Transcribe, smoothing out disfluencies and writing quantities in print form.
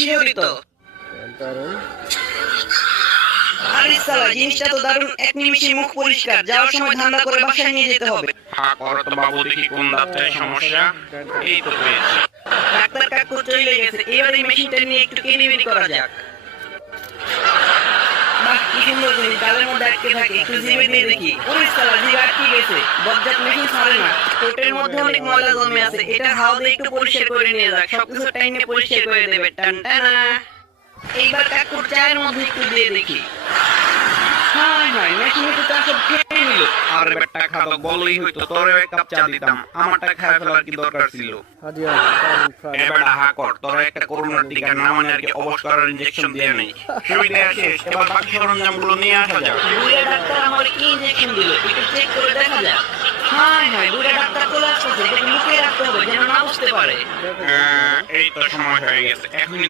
শিহরিত। আরে শালা, জিনিসটা তো দারুণ, এক নিমিষে মুখ পরিষ্কার। যাওয়ার সময় ধান্দা করে বাসায় নিয়ে যেতে হবে। হ্যাঁ করো তো বাবু, দেখি কোন দাঁতটায় সমস্যা। এই তো পেয়েছি। ডাক্তার কাকু চলে গেছে, এবার এই মেশিনটা নিয়ে একটু কেনিবেনি করা যাক। বাহ, কি সুন্দর জিনিস, গালের মধ্যে আটকে থাকে। একটু জিভে দিয়ে দেখি। ওরে শালা, জিভে আটকে গেছে। বজ্জাত মেশিন ছাড়ে না। পেটের মধ্যে অনেক ময়লা জমে আছে, এটা হাওয়া দিয়ে একটু পরিষ্কার করে নিয়ে যাক। সবকিছু টাইনে পরিষ্কার করে দেবে। টান টানা। এইবার কাকুর চায়ের মধ্যে একটু দিয়ে দেখি। হায় হায়, মেশিনে তো চা সব খেয়ে নিল। আরে বেটা খাদক, বললেই হইতো, তোরেও এক কাপ চা দিতাম। আমারটা খায় ফেলার কি দরকার ছিল? এবার হা কর, তোরা একটা করোনার টিকা না মানে আর কি অবশ করার ইনজেকশন দিয়ে নেই। সুবিধা শেষ, এবার বাকি সরঞ্জামগুলো নিয়ে আসা যাক। বুড়া ডাক্তার আমার কি ইনজেকশন দিল, একটু চেক করে দেখা যাক। হায় হায়, বুড়া ডাক্তার চলে আসতেছে, এটাকে লুকিয়ে রাখতে হবে যেন না বুঝতে পারে। এই তো সময় হয়ে গেছে, এখনই